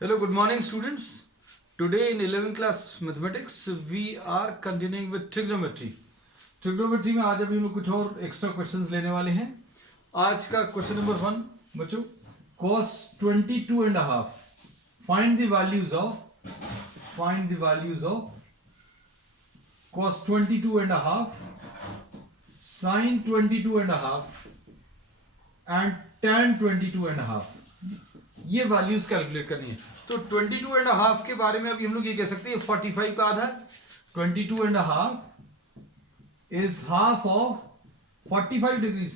Hello, good morning, students. Today in 11th class mathematics, we are continuing with trigonometry. Trigonometry में आज अभी हम लोग कुछ और एक्स्ट्रा क्वेश्चंस लेने वाले हैं. आज का क्वेश्चन नंबर 1 बच्चों, cos 22.5. Find the values of cos 22.5, sin 22.5 and tan 22.5. ये वैल्यूज कैलकुलेट करनी है. तो 22.5 के बारे में अभी हम लोग ये कह सकते हैं 45 का आधा. 22.5 is half of 45 degrees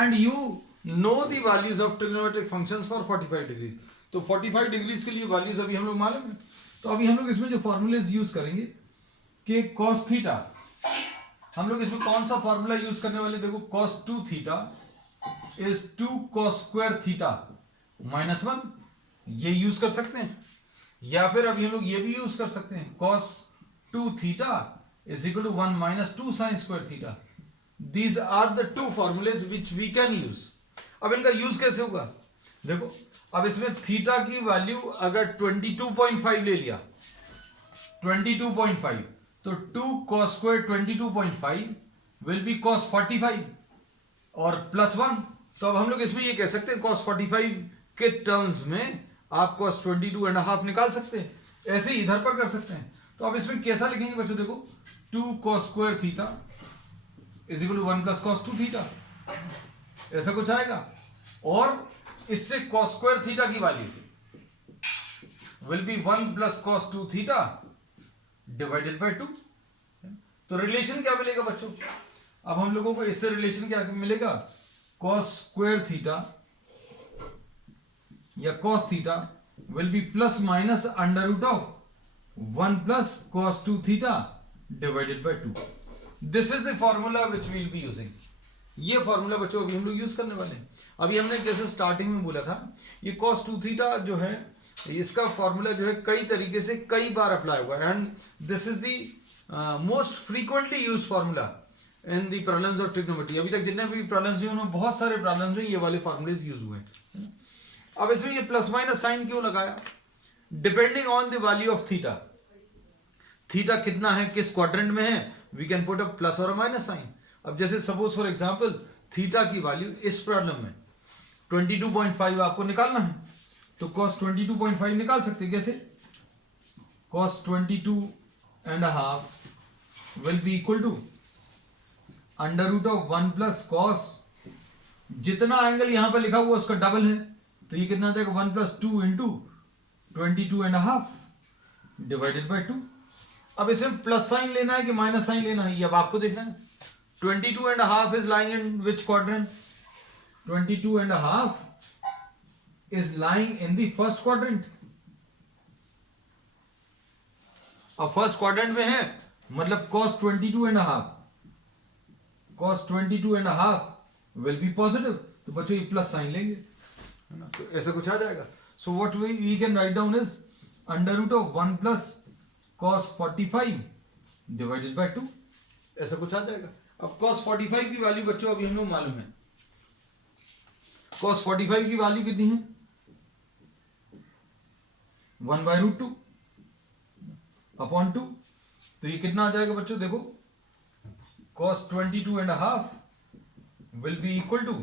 and you know the values of trigonometric functions for 45 degrees. तो 45 डिग्रीज के लिए वैल्यूज अभी हम लोग मालूम है. तो अभी हम लोग इसमें जो फॉर्मूलेज यूज करेंगे कि cos थीटा, हम लोग इसमें कौन सा फॉर्मूला यूज करने वाले. देखो cos 2 theta is 2 cos square theta minus 1, ये यूज कर सकते हैं. या फिर अभी हम लोग ये भी यूज कर सकते हैं cos 2 theta is equal to 1 minus 2 sine square theta. These are the two formulas which we can use. अब इनका यूज कैसे होगा. देखो अब इसमें थीटा की वैल्यू अगर 22.5 ले लिया, 22.5, तो 2 cos square 22.5 will be cos 45 और प्लस 1. तो अब हम लोग इसमें ये कह सकते हैं cos 45 के टर्म्स में आप cos 22.5 निकाल सकते हैं. ऐसे ही इधर पर कर सकते हैं. तो अब इसमें कैसा लिखेंगे बच्चों. देखो 2 cos square theta is equal to 1 plus cos 2 theta, ऐसा कुछ आएगा. और इससे cos स्क्वायर थीटा की value will be 1 plus cos 2 theta divided by 2. तो रिलेशन क्या मिलेगा बच्चों. अब हम लोगों को इससे रिलेशन क्या मिलेगा. cos स्क्वायर थीटा या cos theta will be plus minus under root of 1 plus cos 2 theta divided by 2. This is the formula which we will be using. ये फॉर्मूला बच्चों अभी हम लोग यूज करने वाले हैं. अभी हमने जैसे स्टार्टिंग में बोला था, ये cos 2 थीटा जो है, इसका फॉर्मूला जो है कई तरीके से कई बार अप्लाई हुआ है. And this is the most frequently use formula in the problems of trigonometry. अभी तक जितने भी प्रॉब्लम्स हुए उनमें बहुत सारे प्रॉब्लम्स में ये वाले फॉर्मूलेज यूज हुए हैं. अब इसमें ये प्लस माइनस साइन क्यों लगाया. Depending on the value of theta, theta कितना है, किस क्वाड्रेंट में है, we can put a plus और माइनस साइन. अब जैसे सपोज फॉर एग्जांपल थीटा की वैल्यू इस प्रॉब्लम में 22.5 आपको निकालना है, तो cos 22.5 निकाल सकते हैं. कैसे. cos 22.5 will be equal to under root of 1 plus cos, जितना एंगल यहां पर लिखा हुआ उसका डबल है, तो ये कितना आ जाएगा 1 प्लस 2 इंटू 22.5 डिवाइडेड बाय 2. अब इसमें प्लस साइन लेना है कि माइनस साइन लेना है, ये अब आपको देखना है. 22.5 is lying in which quadrant. 22.5 is lying in the first quadrant. अब फर्स्ट क्वाड्रेंट में है मतलब cos 22.5 विल बी पॉजिटिव. तो बच्चों ये प्लस साइन लेंगे, तो ऐसा कुछ आ जाएगा. So what we can write down is under root of 1 plus cos 45 divided by 2, ऐसा कुछ आ जाएगा. अब cos 45 की वैल्यू बच्चों अभी हम लोग मालूम है. cos 45 की वैल्यू कितनी है, 1 बाय रूट 2 अपॉन 2. तो ये कितना आ जाएगा बच्चों. देखो cos 22.5 will be equal to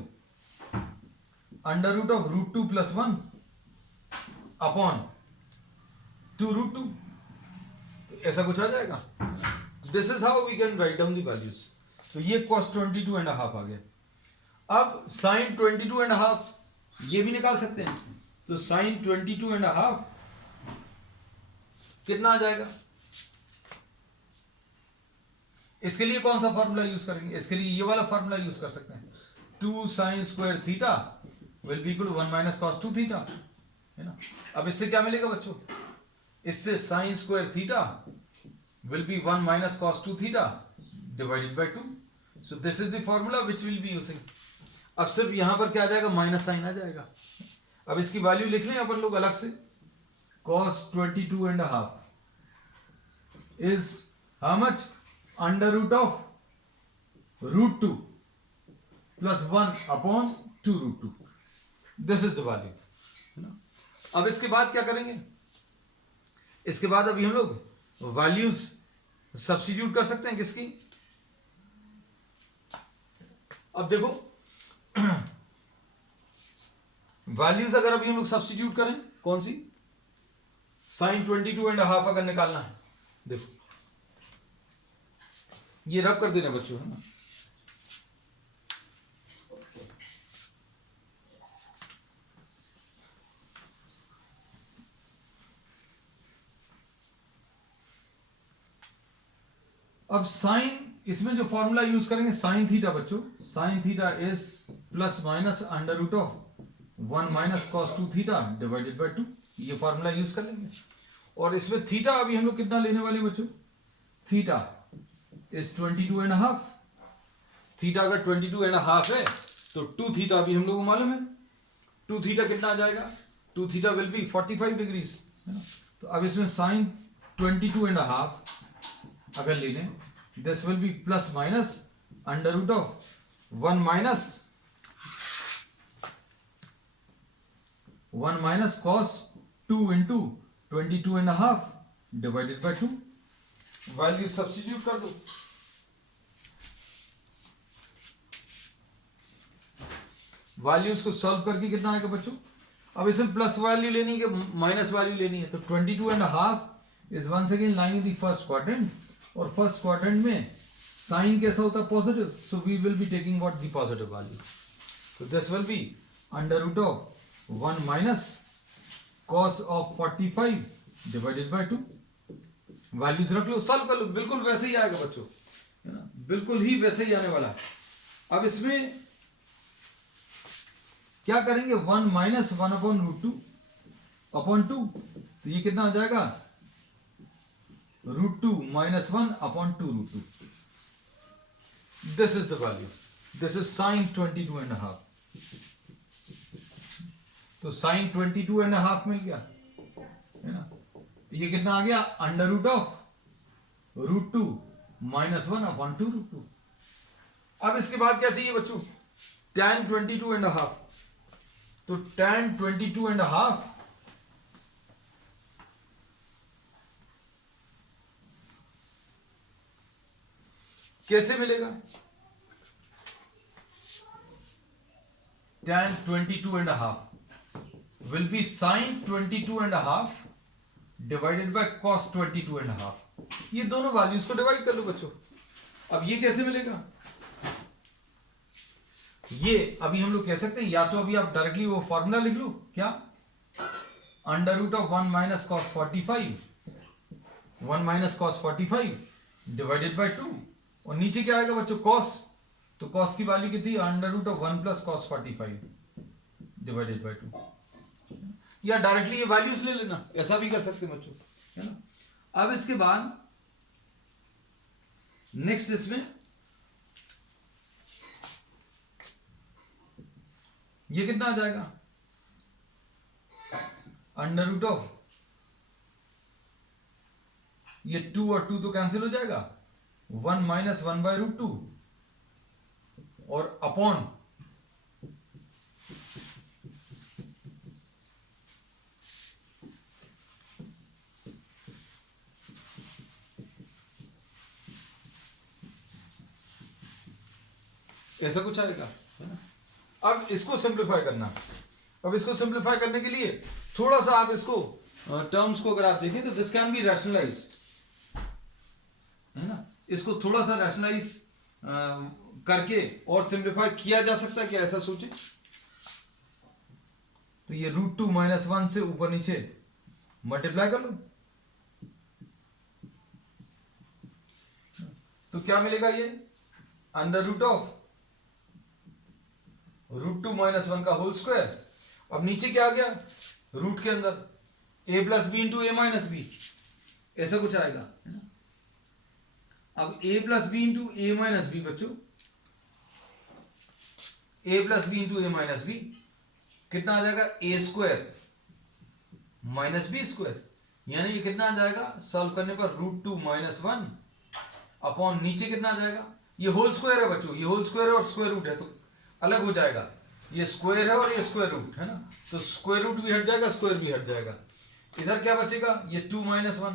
under root of root 2 plus 1 upon 2 root 2. ऐसा कुछ आ जाएगा. This is how we can write down the values. तो ये cos 22.5 आ गया. अब sin 22.5 ये भी निकाल सकते हैं. तो sin 22.5 कितना आ जाएगा. इसके लिए कौन सा फॉर्मूला यूज करेंगे. इसके लिए ये वाला फॉर्मूला यूज कर सकते हैं. 2 sin square theta will be equal to 1 minus cos 2 theta, है ना. अब इससे क्या मिलेगा बच्चों. इससे sin square theta will be 1 minus cos 2 theta divided by 2. So this is the formula which will be using. अब सिर्फ यहां पर क्या आ जाएगा, माइनस साइन आ जाएगा. अब इसकी वैल्यू लिख लें अपन लोग अलग से. cos 22.5 is how much, under root of root 2 plus 1 upon 2 root 2. This is the value. अब इसके बाद क्या करेंगे, इसके बाद अभी हम लोग वैल्यूज सब्स्टिट्यूट कर सकते हैं किसकी, अब देखो वैल्यूज अगर अभी हम लोग सब्स्टिट्यूट करें, कौन सी, sin 22.5 अगर निकालना है, देखो ये रब कर देना बच्चों, है ना, अब साइन, इसमें जो फॉर्मूला यूज करेंगे साइन थीटा बच्चों, sine theta is plus minus under root of 1 minus cos 2 theta divided by 2, ये फॉर्मूला यूज कर लेंगे। और इसमें थीटा अभी हम लोग कितना लेने वाले बच्चों, थीटा इज 22.5, थीटा अगर 22.5 है तो 2 थीटा अभी हम लोग को मालूम है, 2 थीटा कितना आ जाएगा, 2 थीटा विल बी 45 डिग्रीज, है ना। तो अब इसमें साइन 22.5 अगर ले लें, this will be plus minus under root of 1 minus cos 2 into 22.5 divided by 2, value substitute कर दो, वैल्यूज को सॉल्व करके कितना आएगा बच्चों, अब इसमें प्लस वैल्यू लेनी है कि माइनस वैल्यू लेनी है, तो 22.5 is once again lying in the first quadrant, और फर्स्ट क्वाड्रेंट में साइन कैसा होता है, positive, so we will be taking what the positive value, so this will be under root of 1 minus cos of 45 divided by 2, values रख लो, solve कर लो, बिल्कुल वैसे ही आएगा बच्चों, है ना, बिल्कुल ही वैसे ही आने वाला है। अब इसमें क्या करेंगे, 1 माइनस 1 अपॉन रूट 2 अपॉन 2, तो ये कितना आ जाएगा, root 2 minus 1 upon 2 root 2, this is the value, this is sine 22.5, तो साइन 22.5 मिल गया, है ना, ये कितना आ गया, under root of root 2 minus 1 upon 2 root 2। अब इसके बाद क्या चाहिए बच्चों, tan 22.5, तो tan 22.5 कैसे मिलेगा, tan 22.5 will be sin 22.5 divided bye cos 22.5, ये दोनों वैल्यूज को डिवाइड कर लो बच्चों। अब ये कैसे मिलेगा, ये अभी हम लोग कह सकते हैं, या तो अभी आप डायरेक्टली वो फॉर्मूला लिख लो, क्या, under root of 1 minus cos 45 divided by 2, और नीचे क्या आएगा बच्चों, कॉस, तो कॉस की वैल्यू कितनी, under root of 1 plus cos 45 divided by 2, या डायरेक्टली ये वैल्यूज ले लेना, ऐसा भी कर सकते हैं बच्चों, है ना। अब इसके बाद नेक्स्ट इसमें ये कितना आ जाएगा, अंडर रूट ऑफ, ये 2 और 2 तो कैंसिल हो जाएगा, 1 माइनस 1 बाय रूट 2 और अपॉन ऐसा कुछ आएगा, है ना। अब इसको सिंप्लीफाई करना, अब इसको सिंप्लीफाई करने के लिए थोड़ा सा आप इसको टर्म्स को अगर आप देखें तो दिस कैन बी रैशनलाइज, है ना, इसको थोड़ा सा रैशनलाइज करके और सिंप्लीफाई किया जा सकता है, क्या ऐसा सोचे, तो ये रूट 2 माइनस 1 से ऊपर नीचे मल्टीप्लाई कर लो, तो क्या मिलेगा, ये under root of root 2 minus 1 का होल स्क्वायर, अब नीचे क्या आ गया, रूट के अंदर a plus B into A minus B, ऐसा कुछ आएगा, है ना। अब a plus B into A minus B बच्चों, a plus B into A minus B कितना आ जाएगा, a square minus B square, यानी ये कितना आ जाएगा, सॉल्व करने पर रूट 2 माइनस 1 अपॉन नीचे कितना आ जाएगा, ये होल स्क्वायर है बच्चों, ये होल स्क्वायर और स्क्वायर रूट है तो अलग हो जाएगा, ये स्क्वायर है और ये स्क्वायर रूट है ना, तो स्क्वायर रूट भी हट जाएगा, स्क्वायर भी हट जाएगा, इधर क्या बचेगा, ये 2 माइनस 1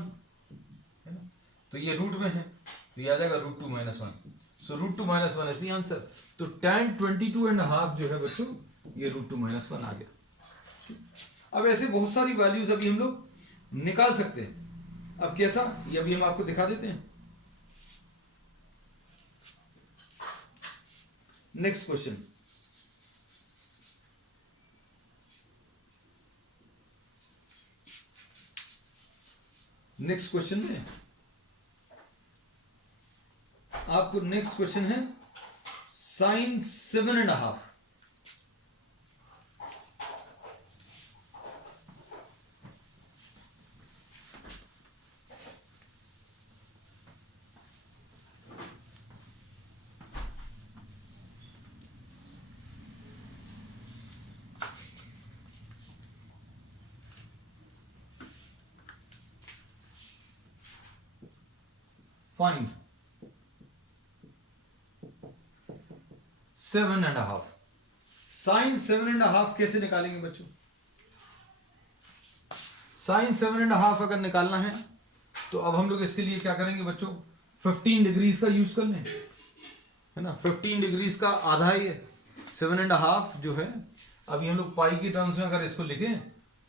है ना, तो ये रूट में है तो ये आ जाएगा √2 minus 1। So √2 minus 1 is the answer. तो tan 22.5 जो है बच्चों ये √2 माइनस 1 आ गया। अब ऐसे बहुत सारी वैल्यूज अभी हम लोग निकाल सकते हैं। अब कैसा, ये अभी हम आपको दिखा देते हैं। नेक्स्ट क्वेश्चन, नेक्स्ट क्वेश्चन में आपको नेक्स्ट क्वेश्चन है sin 7.5। फाइंड 7.5। sin 7.5 कैसे निकालेंगे बच्चों? sin 7.5 अगर निकालना है तो अब हम लोग इसके लिए क्या करेंगे बच्चों, 15 डिग्रीज का यूज कर लें, है ना। 15 डिग्रीज का आधा ही है 7.5 जो है। अभी हम लोग पाई के टर्म्स में अगर इसको लिखें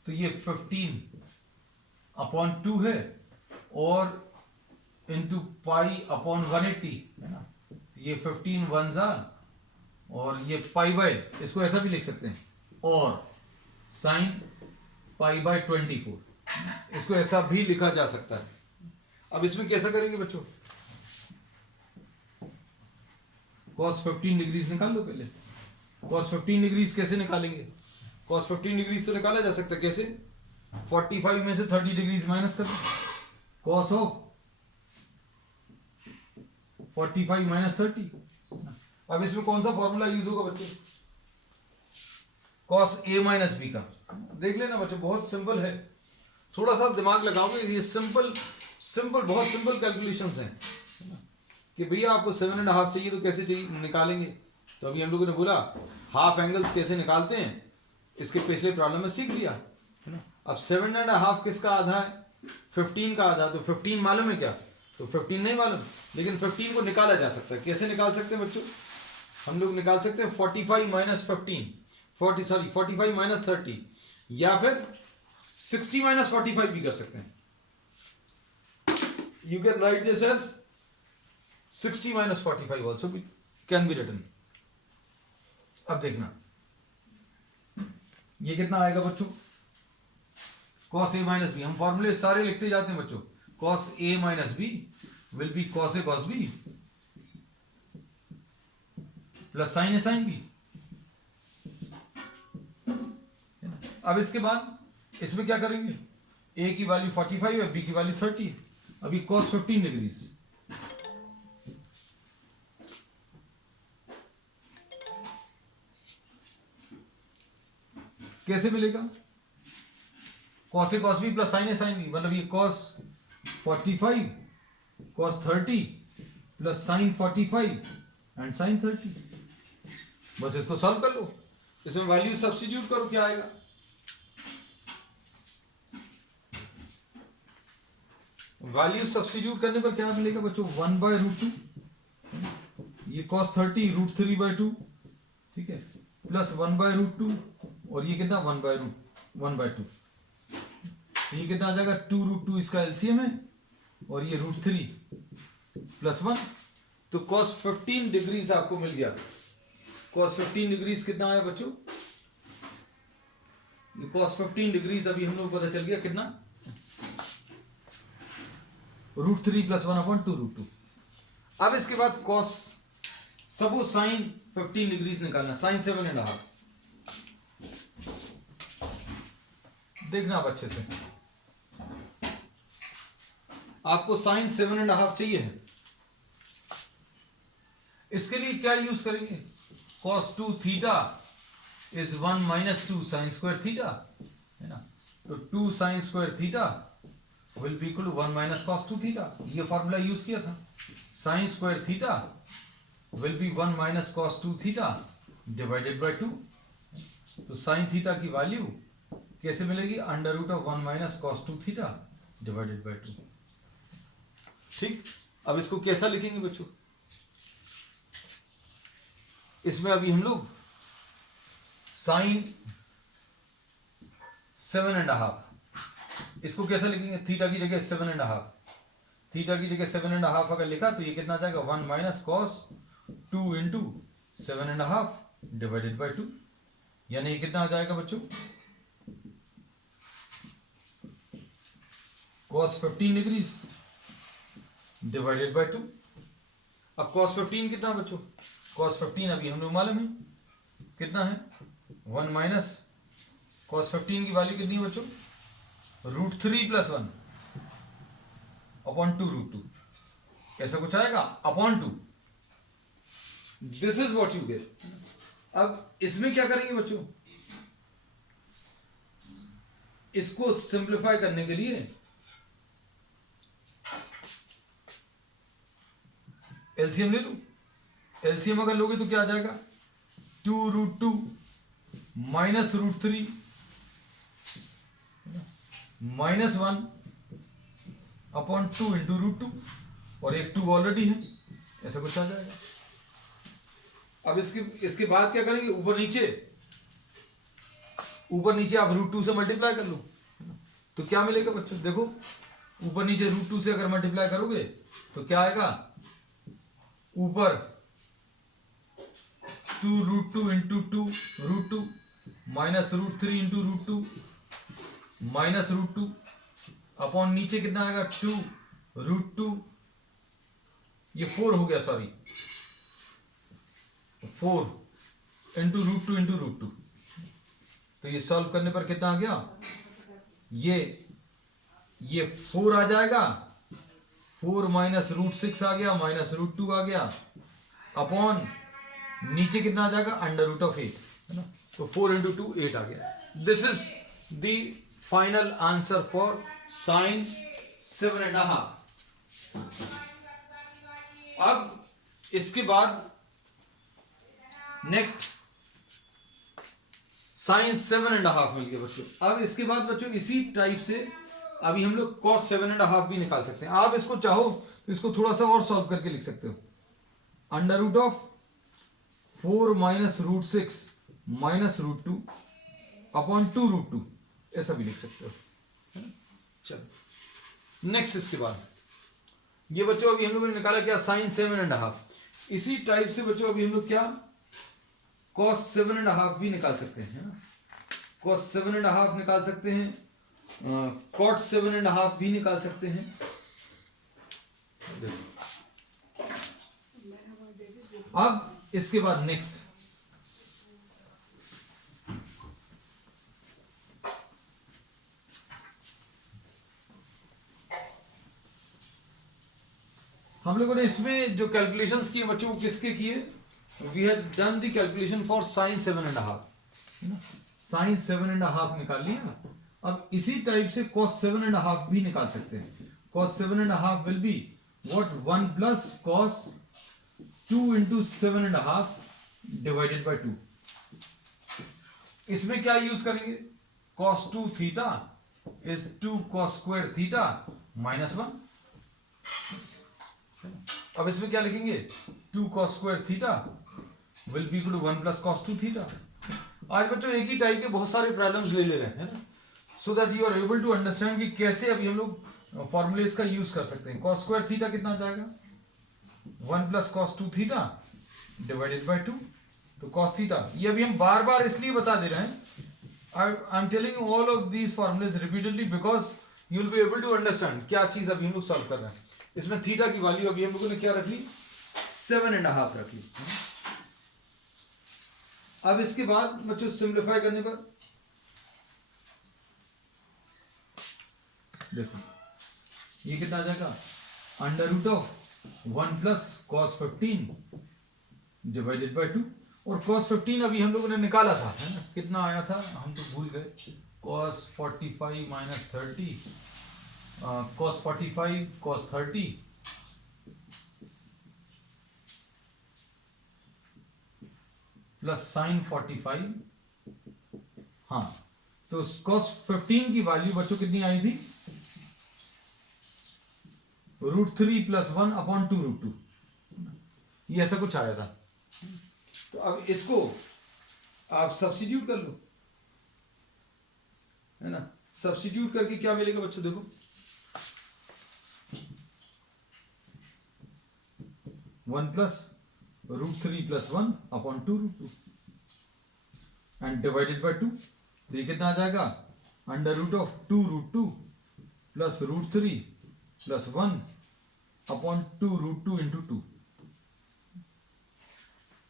तो ये 15/2 है और इंटू पाई अपॉन 180 है ना, ये 15 1s और ये पाई बाय, इसको ऐसा भी लिख सकते हैं, और साइन π/24, इसको ऐसा भी लिखा जा सकता है। अब इसमें कैसा करेंगे बच्चों, cos 15 डिग्रीज निकाल लो पहले। cos 15 डिग्रीज कैसे निकालेंगे? cos 15 डिग्रीज तो निकाला जा सकता है कैसे, 45 में से 30 डिग्रीज माइनस कर दो, cos ऑफ 45 माइनस 30। अब इसमें कौन सा फॉर्मूला यूज होगा बच्चों, cos a माइनस बी का। देख लेना बच्चों, बहुत सिंपल है, थोड़ा सा दिमाग लगाओगे, ये सिंपल सिंपल बहुत सिंपल कैलकुलेशंस हैं कि भैया आपको 7.5 चाहिए तो कैसे चाहिए निकालेंगे। तो अभी हम लोगों ने बोला हाफ एंगल्स कैसे निकालते हैं, इसके पिछले प्रॉब्लम में सीख लिया, है ना। अब 7.5 किसका आधा है, 15 का आधा, तो 15 मालूम है क्या, तो 15 नहीं मालूम, लेकिन 15 को निकाला जा सकता है। कैसे निकाल सकते हैं बच्चों, हम लोग निकाल सकते हैं 45 माइनस 15, 45 माइनस 30, या फिर 60 माइनस 45 भी कर सकते हैं। You can write this as 60 minus 45 also भी कैन बी रिटन। अब देखना ये कितना आएगा बच्चों, cos a माइनस बी, हम फॉर्मूले सारे लिखते जाते हैं बच्चों, cos a minus B will be cos a cos b plus sin a sin b। अब इसके बाद इसमें क्या करेंगे, a की वैल्यू 45 है, b की वैल्यू 30, अभी cos 15 डिग्रीज, कैसे मिलेगा, cos a cos b plus sin a sin b, मतलब ये cos 45 cos 30 plus sin 45 and sin 30। बस इसको सॉल्व कर लो, इसमें वैल्यू सब्स्टिट्यूट करो, क्या आएगा, वैल्यू सब्स्टिट्यूट करने पर क्या मिलेगा बच्चों, 1/√2, ये cos 30 √3/2, ठीक है, प्लस 1/√2 और ये कितना 1/2, ये कितना आ जाएगा 2√2, इसका एलसीएम है, और ये √3 प्लस 1, तो cos 15 डिग्रीज आपको मिल गया। cos 15 डिग्रीज कितना आया बच्चों, ये cos 15 डिग्रीज अभी हम लोग पता चल गया कितना, √3 प्लस 1/2√2। अब इसके बाद cos, सपोज sin 15 डिग्रीज निकालना, sin 7.5, देखना आप अच्छे से, आपको sin 7.5 चाहिए है, इसके लिए क्या यूज करेंगे, cos 2 theta is 1 minus 2 sin square theta, है ना, तो 2 sin square theta will be equal to 1 minus cos 2 theta, ये फॉर्मूला यूज किया था, sin square theta will be 1 minus cos 2 theta divided by 2, तो sin थीटा की value कैसे मिलेगी? Under root of 1 minus cos 2 theta divided by 2। ठीक, अब इसको कैसा लिखेंगे बच्चों? इसमें अभी हम लोग साइन 7.5, इसको कैसा लिखेंगे? थीटा की जगह 7.5, थीटा की जगह 7.5 अगर लिखा तो ये कितना आ जाएगा? 1 minus cos 2 into 7.5 divided by 2, यानी ये कितना आ जाएगा बच्चों? Cos 15 degrees divided by 2। अब कॉस 15 कितना बच्चों? कॉस 15 अभी हम लोग मालूम है कितना है? 1 माइनस कॉस 15 की वैल्यू कितनी है बच्चों? √3 + 1 अपॉन 2 √2, ऐसा कुछ आएगा upon 2। This is what you get. अब इसमें क्या करेंगे बच्चों? इसको सिंप्लीफाई करने के लिए एलसीएम ले लो। एलसीएम अगर लोगे तो क्या आ जाएगा? 2 √2 माइनस √3 माइनस 1 अपॉन 2 इंटू √2, और एक 2 ऑलरेडी है, ऐसा कुछ आ जाएगा। अब इसके बाद क्या करेंगे? ऊपर नीचे आप √2 से मल्टीप्लाई कर लो, तो क्या मिलेगा बच्चों? देखो ऊपर नीचे √2 से अगर मल्टीप्लाई करोगे तो क्या आएगा? ऊपर 2 √2 into 2 √2 minus √3 into √2 minus √2 upon नीचे कितना आएगा? 2 √2, ये 4 हो गया, सॉरी 4 इंटू √2 इंटू √2, तो ये सॉल्व करने पर कितना आ गया? ये 4 आ जाएगा, 4 माइनस √6 आ गया, माइनस √2 आ गया, अपॉन नीचे कितना आ जाएगा? अंडर रूट ऑफ 8, है ना? तो 4 इंटू 2 8 आ गया। This is the final answer for sine 7.5। अब इसके बाद नेक्स्ट साइन 7.5 मिल गया बच्चों। अब इसके बाद बच्चों इसी टाइप से अभी हम लोग कॉस 7.5 भी निकाल सकते हैं। आप इसको चाहो तो इसको थोड़ा सा और सॉल्व करके लिख सकते हो। Under root of 4 minus √6 minus √2 upon 2 √2, ऐसा भी लिख सकते हो। चलो नेक्स्ट, इसके बाद ये बच्चों अभी हम लोगों ने निकाला क्या? साइन 7.5। इसी टाइप से बच्चों अभी हम लोग क्या cos 7.5 भी निकाल सकते हैं, है ना? cos 7.5 निकाल सकते हैं, cot 7.5 भी निकाल सकते हैं। अब इसके बाद नेक्स्ट हम लोगों ने इसमें जो कैलकुलेशंस किए बच्चों वो किसके किए? We have done the calculation for sine 7.5, sine 7.5 निकाल लिया। अब इसी टाइप से cos 7.5 भी निकाल सकते हैं। cos 7.5 will be what? 1 plus cos 2 into 7.5 divided by 2। इसमें क्या यूज करेंगे? cos 2 theta is 2 cos square theta minus 1। अब इसमें क्या लिखेंगे? 2 cos square theta will be equal to 1 plus cos 2 theta. आज बच्चों एक ही टाइप के बहुत सारे प्रॉब्लम्स ले रहे हैं, है ना? So that you are able to understand कि कैसे अभी हम लोग फॉर्मूलेस का यूज कर सकते हैं। cos स्क्वायर थीटा कितना आ जाएगा? 1 plus cos 2 theta divided by 2। तो cos थीटा, ये अभी हम बार बार इसलिए बता दे रहे हैं, I am telling all of these formulas repeatedly because you will be able to understand क्या चीज अभी हम लोग सॉल्व कर रहे हैं। इसमें थीटा की वैल्यू अभी हम लोगों ने क्या रख ली? 7.5 रख ली। अब इसके बाद बच्चों सिंप्लीफाई करने पर देखो ये कितना आ जाएगा? Under root of 1 plus cos 15 divided by 2। और cos 15 अभी हम लोगों ने निकाला था, है ना? कितना आया था हम तो भूल गए। cos 45 minus 30, cos 45 cos 30 plus sign 45, हाँ तो cos 15 की वैल्यू बच्चों कितनी आई थी? √3 + 1/2 √2, ये ऐसा कुछ आया था। तो अब इसको आप सब्स्टिट्यूट कर लो, है ना। सब्स्टिट्यूट करके क्या मिलेगा बच्चों? देखो 1 + √3 + 1/2 √2 एंड डिवाइडेड बाय 2। तो ये कितना आ जाएगा? √2 √2 + √3 + 1/2 √2 × 2।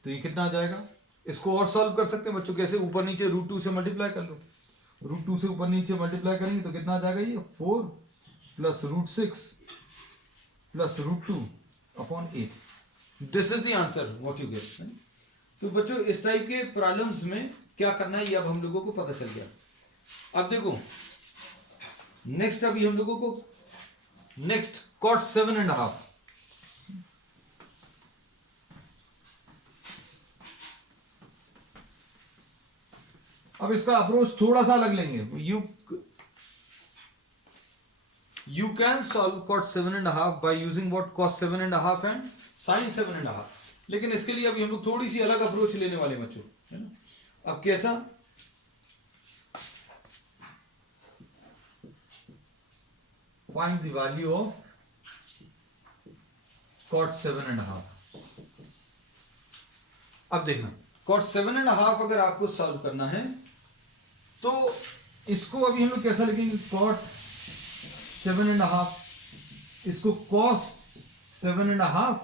तो ये कितना आ जाएगा? इसको और सॉल्व कर सकते हैं बच्चों। कैसे? ऊपर नीचे √2 से मल्टीप्लाई कर लो। √2 से ऊपर नीचे मल्टीप्लाई करेंगे तो कितना आ जाएगा? ये 4 + √6 + √2/8। This is the answer what you get. तो बच्चों इस टाइप के प्रॉब्लम्स में क्या करना है ये अब हम लोगों को पता चल गया। अब देखो नेक्स्ट, अभी हम लोगों को नेक्स्ट cot 7.5। अब इसका अप्रोच थोड़ा सा अलग लेंगे। You can solve cot 7.5 by using what? cos 7.5 and sin 7.5। लेकिन इसके लिए अभी हम लोग थोड़ी सी अलग अप्रोच लेने वाले बच्चों, है ना। अब कैसा? Find the value of cot 7.5। अब देखना cot 7.5 अगर आपको सॉल्व करना है तो इसको अभी हम लोग कैसा लिखेंगे? cot 7.5, इसको cos 7.5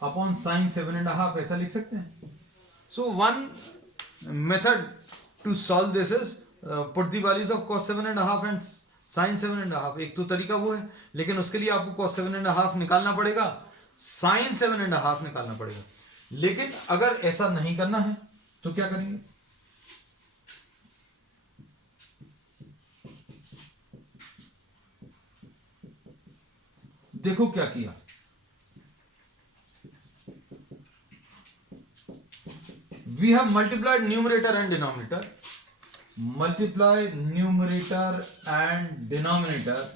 अपॉन sin 7.5 ऐसा लिख सकते हैं। So one method to solve this is put the values of cos 7.5 and sin 7.5। एक तो तरीका वो है, लेकिन उसके लिए आपको cos 7.5 निकालना पड़ेगा, sin 7.5 निकालना पड़ेगा। लेकिन अगर ऐसा नहीं करना है तो क्या करेंगे? देखो क्या किया। We have multiplied numerator and denominator. Multiply numerator and denominator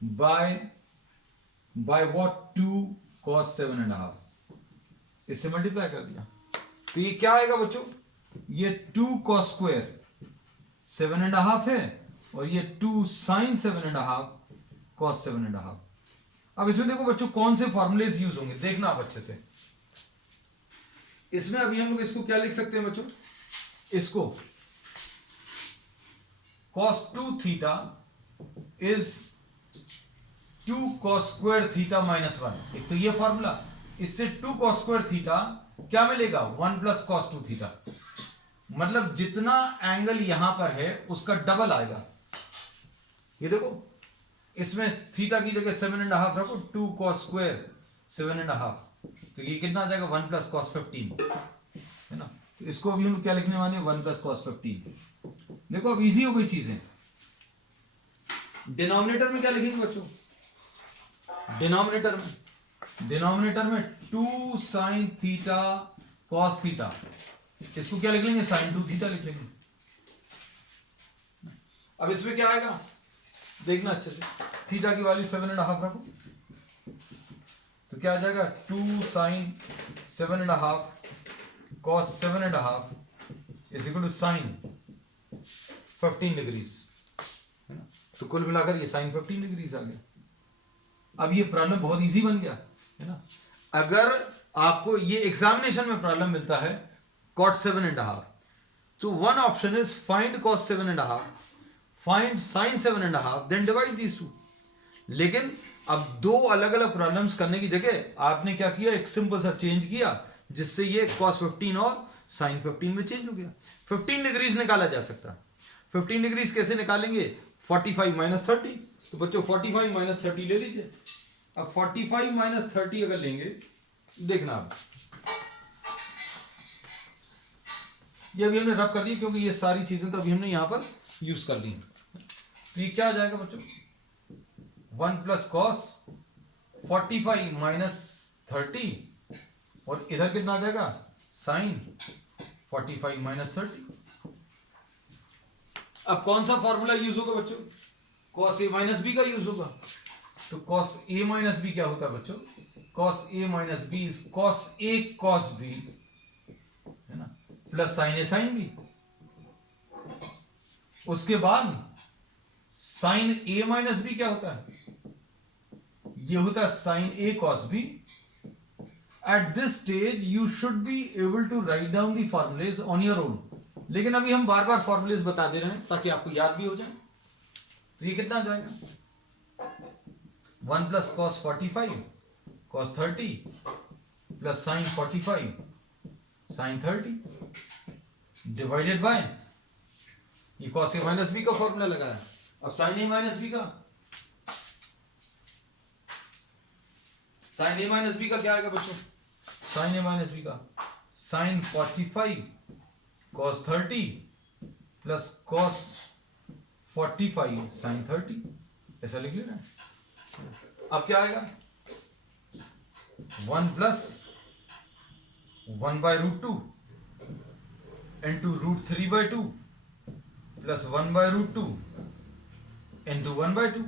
by what? 2 cos 7.5। इससे मल्टीप्लाई कर दिया तो ये क्या आएगा बच्चों? ये 2 cos स्क्वायर 7.5 है और ये 2 sin 7.5 cos 7.5। अब इसमें देखो बच्चों कौन से फॉर्मूलेज यूज होंगे, देखना आप अच्छे से। इसमें अभी हम लोग इसको क्या लिख सकते हैं बच्चों? इसको cos 2 theta is 2 cos square theta minus 1। एक तो ये फॉर्मूला, इससे 2 cos स्क्वायर थीटा क्या मिलेगा? 1 + cos 2 थीटा। मतलब जितना एंगल यहां पर है उसका डबल आएगा। ये देखो इसमें थीटा की जगह 7.5 रखो, 2 cos स्क्वायर 7.5, तो ये कितना आ जाएगा? 1 + cos 15, है ना। तो इसको अभी हम क्या लिखने वाले हैं? 1 + cos 15। देखो अब इजी हो गई चीजें। डिनोमिनेटर में क्या लिखेंगे बच्चों? डिनोमिनेटर में 2 sin थीटा cos थीटा, इसको क्या लिख लेंगे? sin 2 थीटा लिख लेंगे। अब इसमें क्या आएगा देखना अच्छे से। थीटा की वैल्यू 7.5 रखो तो क्या आ जाएगा? 2 sin 7.5 cos 7.5 = sin 15 डिग्रीज, है ना। तो कुल मिलाकर ये sin 15 डिग्रीज आ गया। अब ये प्रॉब्लम बहुत इजी बन गया, है ना। अगर आपको ये एग्जामिनेशन में प्रॉब्लम मिलता है cot 7.5, तो one option is find cos 7.5, find sin 7.5, then divide these two. लेकिन अब दो अलग अलग प्रॉब्लम्स करने की जगह आपने क्या किया? एक सिंपल सा चेंज किया जिससे ये cos 15 और sin 15 में चेंज हो गया। 15 डिग्रीज निकाला जा सकता है। 15 डिग्रीज कैसे निकालेंगे? 45 - 30। तो बच्चों 45 - 30 ले लीजिए। अब 45 - 30 अगर लेंगे, देखना आप, ये अभी हमने रब कर दिया क्योंकि ये सारी चीजें तो अभी हमने यहां पर यूज कर ली। तो ये क्या आ जाएगा बच्चों? 1 + cos 45 - 30 और इधर कितना आ जाएगा? sin 45 - 30। अब कौन सा फॉर्मूला यूज होगा बच्चों? cos a माइनस बी का यूज होगा। तो cos a माइनस बी क्या होता है बच्चों? cos a minus B is cos a cos b, है ना, plus sin a sin b। उसके बाद sin a माइनस बी क्या होता है? ये होता है sin a cos b। At this stage you should be able to write down the formulas on your own, लेकिन अभी हम बार बार फॉर्मूलेस बता दे रहे हैं ताकि आपको याद भी हो जाए। तो ये कितना आ जाएगा? 1 plus cos 45 cos 30 plus sin 45 sin 30 divided by ये cos a माइनस बी का फॉर्मूला लगाया। अब sin a माइनस बी का sin a माइनस बी का क्या आएगा बच्चों? sin a माइनस बी का sin 45 cos 30 plus cos 45 sin 30, ऐसा लिख लेना है। अब क्या आएगा? 1 plus 1 by root 2 into root 3 by 2 plus 1 by root 2 into 1 by 2,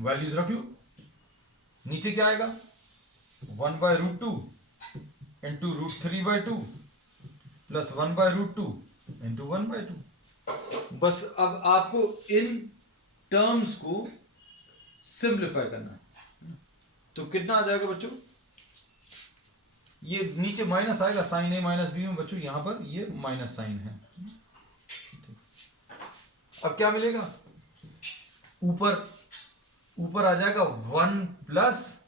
values रख लो। नीचे क्या आएगा? 1 by root 2 into root 3 by 2 plus 1 by root 2 into 1 by 2। बस अब आपको इन टर्म्स को सिंप्लीफाई करना है। तो कितना आ जाएगा बच्चों? ये नीचे माइनस आएगा साइन ए माइनस बी में बच्चों, यहां पर ये माइनस साइन है। अब क्या मिलेगा? ऊपर आ जाएगा 1 plus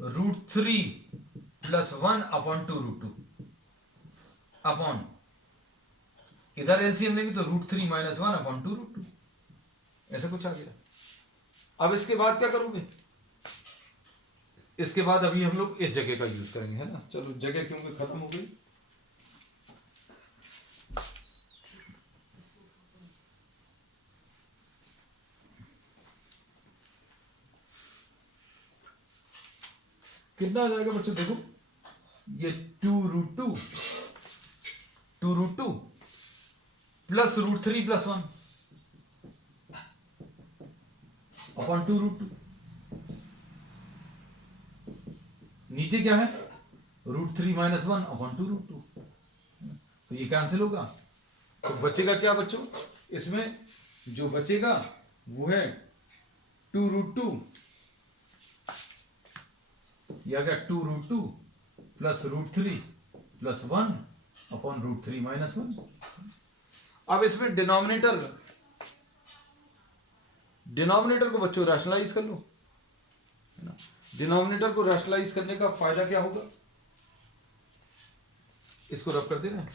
root 3 plus 1 upon 2 root 2 upon इधर एलसीएम लेंगे तो रूट 3 माइनस 1 अपॉन 2 रूट 2, ऐसा कुछ आ गया। अब इसके बाद क्या करोगे? इसके बाद अभी हम लोग इस जगह का यूज करेंगे, है ना। चलो जगह क्योंकि खत्म हो गई। कितना आ जाएगा बच्चों? देखो ये 2 root 2 plus root 3 plus 1 upon 2 root 2। नीचे क्या है? Root 3 minus 1 upon 2 root 2। तो ये कैंसिल होगा। तो बचेगा क्या बच्चों? इसमें जो बचेगा वो है 2 रूट 2 या क्या 2 root 2 plus root 3 plus 1 upon root 3 minus 1। अब इसमें डिनोमिनेटर को बच्चों रैशनलाइज कर लो, है ना। डिनोमिनेटर को रैशनलाइज करने का फायदा क्या होगा? इसको रब कर देना है।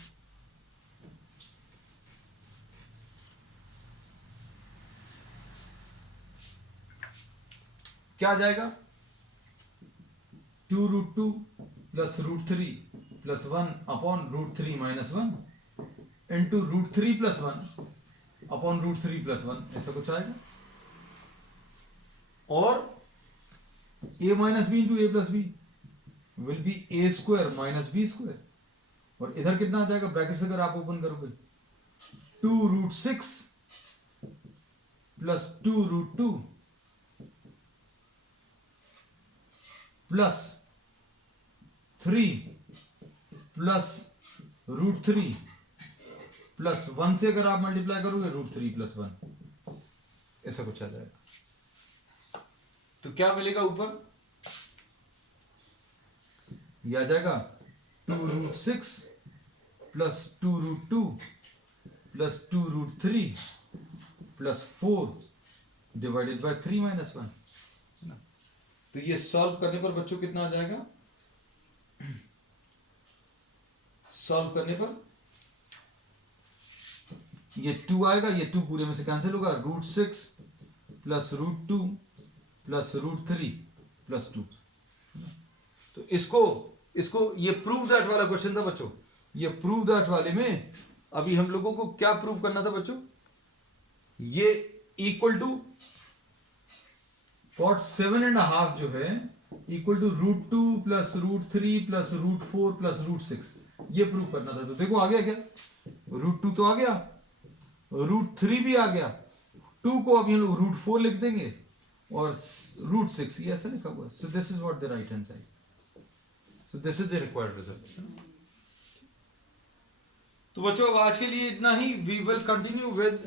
क्या आ जाएगा? 2 root 2 plus root 3 plus 1 upon root 3 minus 1 root root 3 plus 1 upon root 3 plus 1, ऐसा कुछ आएगा। और a minus B into A plus B will be A square minus B square. और इधर कितना आ जाएगा? ब्रैकेट अगर आप ओपन करोगे 2 root 6 plus 2 root 2 plus 3 plus root 3 plus 1 से अगर आप मल्टीप्लाई करोगे रूट 3 प्लस 1, ऐसा कुछ आ जाएगा। तो क्या मिलेगा ऊपर? यह आ जाएगा 2 root 6 plus 2 root 2 plus 2 root 3 plus 4 divided by 3 minus 1। तो ये सॉल्व करने पर बच्चों कितना आ जाएगा? सॉल्व करने पर ये 2 आएगा, ये 2 पूरे में से कैंसिल होगा। Root 6 plus root 2 plus root 3 plus 2। तो इसको ये प्रूव दैट वाला क्वेश्चन था बच्चों। ये प्रूव दैट वाले में अभी हम लोगों को क्या प्रूव करना था बच्चों? ये इक्वल टू cot 7.5 जो है equal to root 2 plus root 3 plus root 4 plus root 6, ये प्रूव करना था। तो देखो आ गया क्या? रूट 2 तो आ गया √3 भी आ गया, 2 को अब ये लोग √4 लिख देंगे और √6 ये ऐसा लिखा हुआ है. So this is what the right hand side. So this is the required result. तो बच्चों आज के लिए इतना ही. We will continue with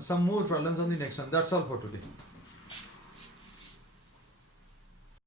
some more problems on the next one. That's all for today.